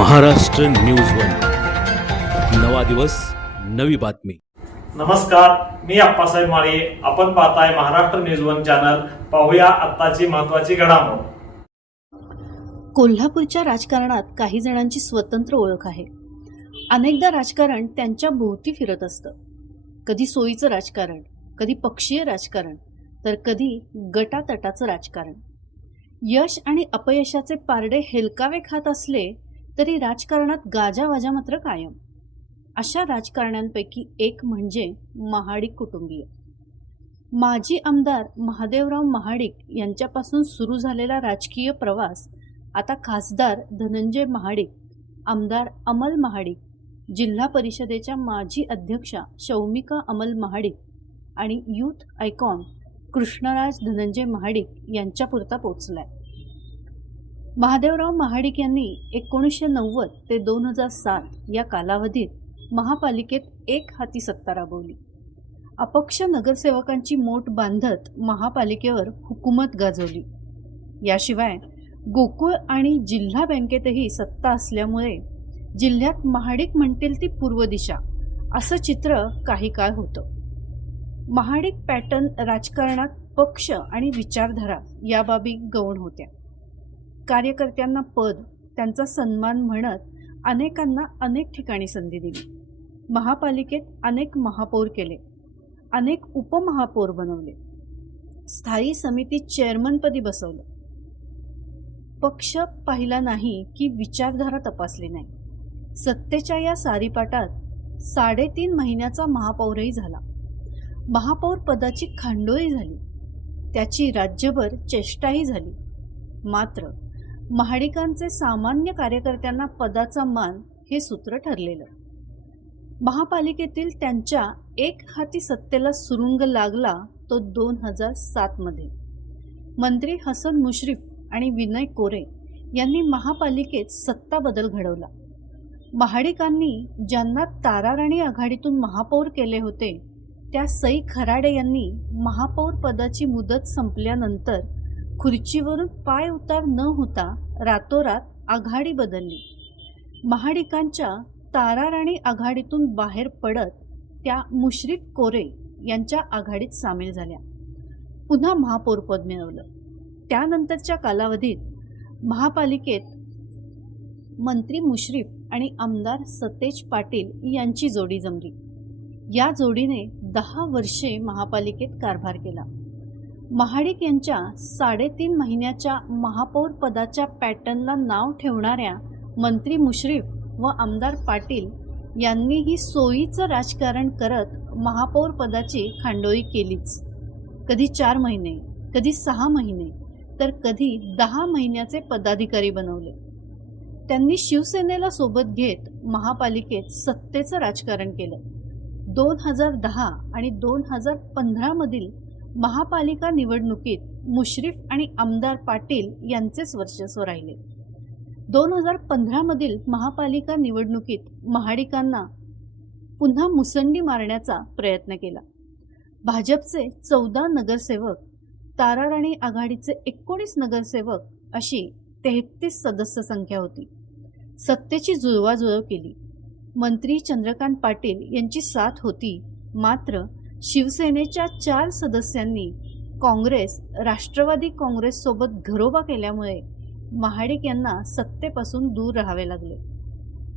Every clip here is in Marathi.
Maharashtra news one. नवा दिवस नवी बातमी. नमस्कार मी अप्पासाहेब माळे. आपण पाहताय महाराष्ट्र न्यूज वन चॅनल. पाहूया आत्ताची महत्वाची घडामोड. कोल्हापूरच्या राजकारणात काही जणांची स्वतंत्र ओळख आहे. अनेकदा राजकारण त्यांच्या भोवती फिरत असतं. कधी सोयीचं राजकारण कधी पक्षीय राजकारण तर कधी गटातटाचं राजकारण. यश आणि अपयशाचे पारडे हेलकावे खात असले तरी राजकारणात गाजावाजा मात्र कायम. अशा राजकारण्यांपैकी एक म्हणजे महाडिक कुटुंबीय. माजी आमदार महादेवराव महाडिक यांच्यापासून सुरू झालेला राजकीय प्रवास आता खासदार धनंजय महाडिक आमदार अमल महाडिक जिल्हा परिषदेच्या माजी अध्यक्षा शौमिका अमल महाडिक आणि यूथ आयकॉन कृष्णराज धनंजय महाडिक यांच्यापुरता पोचलाय. महादेवराव महाडिक यांनी एकोणीसशे नव्वद ते दोन हजार सात या कालावधीत महापालिकेत एक हाती सत्ता राबवली. अपक्ष नगरसेवकांची मोठ बांधत महापालिकेवर हुकूमत गाजवली. याशिवाय गोकुळ आणि जिल्हा बँकेतही सत्ता असल्यामुळे जिल्ह्यात महाडिक म्हणतील ती पूर्व दिशा असं चित्र काही काळ होतं. महाडिक पॅटर्न राजकारणात पक्ष आणि विचारधारा या बाबी गौण होत्या. कार्यकर्त्यांना पद त्यांचा सन्मान म्हणत अनेकांना अनेक ठिकाणी संधी दिली. महापालिकेत अनेक महापौर केले. अनेक उपमहापौर बनवले. स्थायी समितीत चेअरमनपदी बसवलं. पक्ष पाहिला नाही की विचारधारा तपासली नाही. सत्तेच्या या सारीपाटात साडेतीन महिन्याचा महापौरही झाला. महापौर पदाची खांडोळी झाली. त्याची राज्यभर चेष्टाही झाली. मात्र महाडिकांचे सामान्य कार्यकर्त्यांना पदाचा मान हे सूत्र ठरलेलं. महापालिकेतील त्यांच्या एक हाती सत्तेला सुरुंग लागला तो दोन हजार सातमध्ये मंत्री हसन मुश्रीफ आणि विनय कोरे यांनी महापालिकेत सत्ता बदल घडवला. महाडिकांनी ज्यांना ताराराणी आघाडीतून महापौर केले होते त्या सई खराडे यांनी महापौर पदाची मुदत संपल्यानंतर खुर्चीवरून पाय उतार न होता रातोरात आघाडी बदलली. महाडिकांच्या ताराराणी आघाडीतून बाहेर पडत त्या मुश्रीफ कोरे यांच्या आघाडीत सामील झाल्या. पुन्हा महापौरपद मिळवलं. त्यानंतरच्या कालावधीत महापालिकेत मंत्री मुश्रीफ आणि आमदार सतेज पाटील यांची जोडी जमली. या जोडीने दहा वर्षे महापालिकेत कारभार केला. महाडिक यांच्या साडेतीन महिन्याच्या महापौर पदाच्या पॅटर्नला नाव ठेवणाऱ्या मंत्री मुश्रीफ व आमदार पाटील यांनीही सोयीचं राजकारण करत महापौर पदाची खांडोळी केलीच. कधी चार महिने कधी सहा महिने तर कधी दहा महिन्याचे पदाधिकारी बनवले. त्यांनी शिवसेनेला सोबत घेत महापालिकेत सत्तेचं राजकारण केलं. दोन हजार दहा आणि दोन हजार पंधरामधील महापालिका निवडणुकीत मुश्रीफ आणि आमदार पाटील यांचेच वर्चस्व राहिले. दोन हजार पंधरामधील महापालिका निवडणुकीत महाडिकांना पुन्हा मुसंडी मारण्याचा प्रयत्न केला. भाजपचे चौदा नगरसेवक ताराराणी आघाडीचे एकोणीस नगरसेवक अशी तेहतीस सदस्य संख्या होती. सत्तेची जुळवाजुळव केली. मंत्री चंद्रकांत पाटील यांची साथ होती मात्र शिवसेनेच्या चार सदस्यांनी काँग्रेस राष्ट्रवादी काँग्रेससोबत घरोबा केल्यामुळे महाडिक यांना सत्तेपासून दूर राहावे लागले.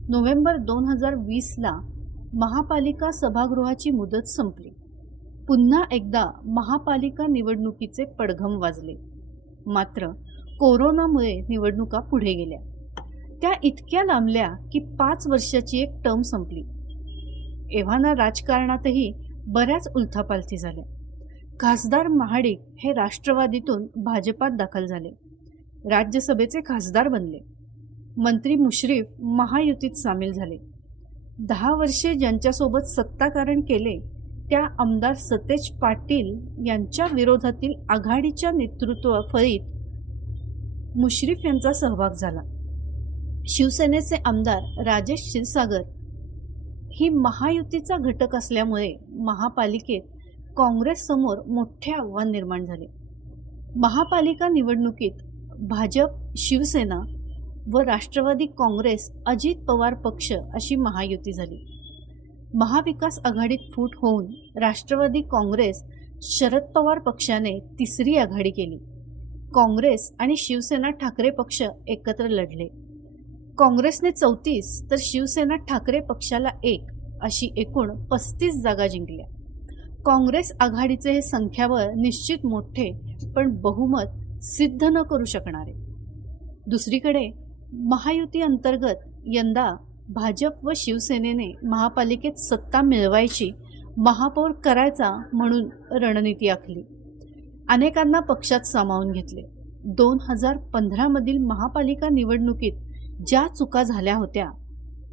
नोव्हेंबर दोन हजार वीसला महापालिका सभागृहाची मुदत संपली. पुन्हा एकदा महापालिका निवडणुकीचे पडघम वाजले. मात्र कोरोनामुळे निवडणुका पुढे गेल्या. त्या इतक्या लांबल्या की पाच वर्षाची एक टर्म संपली. एव्हाना राजकारणातही बऱ्याच उलथापालथी झाल्या. खासदार महाडिक हे राष्ट्रवादीतून भाजपात दाखल झाले. राज्यसभेचे खासदार बनले. मंत्री मुश्रीफ महायुतीत सामील झाले. दहा वर्षे ज्यांच्यासोबत सत्ताकारण केले त्या आमदार सतेज पाटील यांच्या विरोधातील आघाडीच्या नेतृत्व फळीत मुश्रीफ यांचा सहभाग झाला. शिवसेनेचे आमदार राजेश क्षीरसागर ही महायुतीचा घटक असल्यामुळे महापालिकेत काँग्रेससमोर मोठे आव्हान निर्माण झाले. महापालिका निवडणुकीत भाजप शिवसेना व राष्ट्रवादी काँग्रेस अजित पवार पक्ष अशी महायुती झाली. महाविकास आघाडीत फूट होऊन राष्ट्रवादी काँग्रेस शरद पवार पक्षाने तिसरी आघाडी केली. काँग्रेस आणि शिवसेना ठाकरे पक्ष एकत्र लढले. काँग्रेसने चौतीस तर शिवसेना ठाकरे पक्षाला एक अशी एकूण पस्तीस जागा जिंकल्या. काँग्रेस आघाडीचे हे संख्याबळ निश्चित मोठे पण बहुमत सिद्ध न करू शकणारे. दुसरीकडे महायुती अंतर्गत यंदा भाजप व शिवसेनेने महापालिकेत सत्ता मिळवायची महापौर करायचा म्हणून रणनीती आखली. अनेकांना पक्षात सामावून घेतले. दोन हजार पंधरामधील महापालिका निवडणुकीत ज्या चुका झाल्या होत्या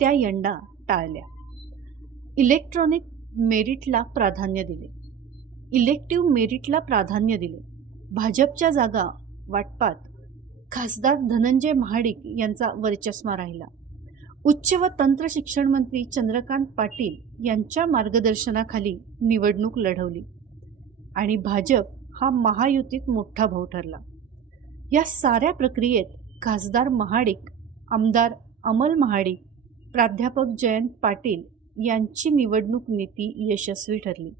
त्या यंदा टाळल्या. इलेक्ट्रॉनिक मेरिटला प्राधान्य दिले. इलेक्टिव्ह मेरिटला प्राधान्य दिले. भाजपच्या जागा वाटपात खासदार धनंजय महाडिक यांचा वर्चस्मा राहिला. उच्च व तंत्र शिक्षण मंत्री चंद्रकांत पाटील यांच्या मार्गदर्शनाखाली निवडणूक लढवली आणि भाजप हा महायुतीत मोठा भाऊ ठरला. या साऱ्या प्रक्रियेत खासदार महाडिक आमदार अमल महाडिक प्राध्यापक जयंत पाटील यांची निवडणूक नीती यशस्वी ठरली.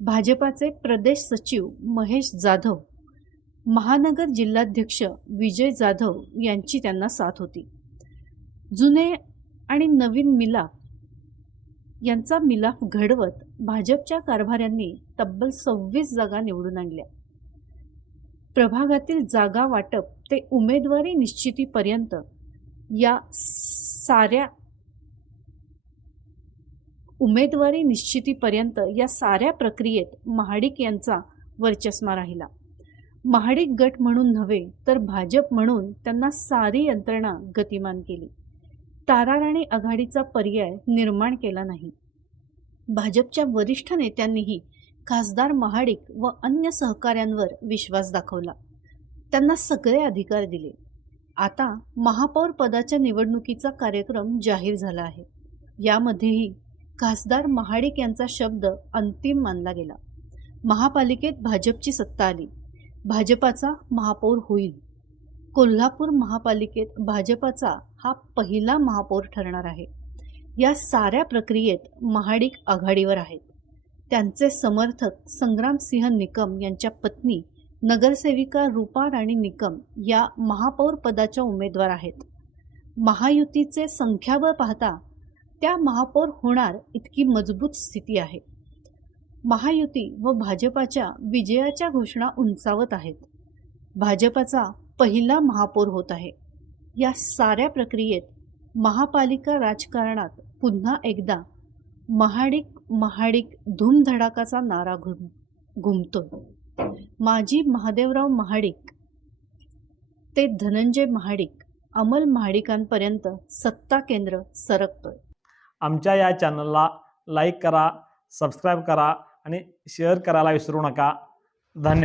भाजपाचे प्रदेश सचिव महेश जाधव महानगर जिल्हाध्यक्ष विजय जाधव यांची त्यांना साथ होती. जुने आणि नवीन मिलाफ यांचा मिलाफ घडवत भाजपच्या कारभाऱ्यांनी तब्बल सव्वीस जागा निवडून आणल्या. प्रभागातील जागा वाटप ते उमेदवारी निश्चितीपर्यंत या साऱ्या उमेदवारी निश्चितीपर्यंत या साऱ्या प्रक्रियेत महाडिक यांचा वर्चस्मा राहिला. महाडिक गट म्हणून नव्हे तर भाजप म्हणून त्यांना सारी यंत्रणा गतिमान केली. ताराराणी आघाडीचा पर्याय निर्माण केला नाही. भाजपच्या वरिष्ठ नेत्यांनीही खासदार महाडिक व अन्य सहकाऱ्यांवर विश्वास दाखवला. त्यांना सगळे अधिकार दिले. आता महापौर पदाच्या निवडणुकीचा कार्यक्रम जाहीर झाला आहे. यामध्येही खासदार महाडिक यांचा शब्द अंतिम मानला गेला. महापालिकेत भाजपची सत्ता आली. भाजपाचा महापौर होईल. कोल्हापूर महापालिकेत भाजपाचा हा पहिला महापौर ठरणार आहे. या साऱ्या प्रक्रियेत महाडिक आघाडीवर आहेत. त्यांचे समर्थक संग्रामसिंह निकम यांच्या पत्नी नगरसेविका रूपा राणी निकम या महापौर पदाच्या उमेदवार आहेत. महायुतीचे संख्याबळ पाहता त्या महापौर होणार इतकी मजबूत स्थिती आहे. महायुती व भाजपाच्या विजयाच्या घोषणा उंचावत आहेत. भाजपाचा पहिला महापौर होत आहे. या साऱ्या प्रक्रियेत महापालिका राजकारणात पुन्हा एकदा महाडिक महाडिक धूमधडाकाचा नारा घुम घुमतो माजी महादेवराव महाडिक. ते धनंजय महाडिक अमल महाडिकांपर्यंत सत्ता केंद्र सरकतोय. आमच्या या चॅनलला लाईक करा सबस्क्राईब करा आणि शेअर करायला विसरू नका. धन्यवाद.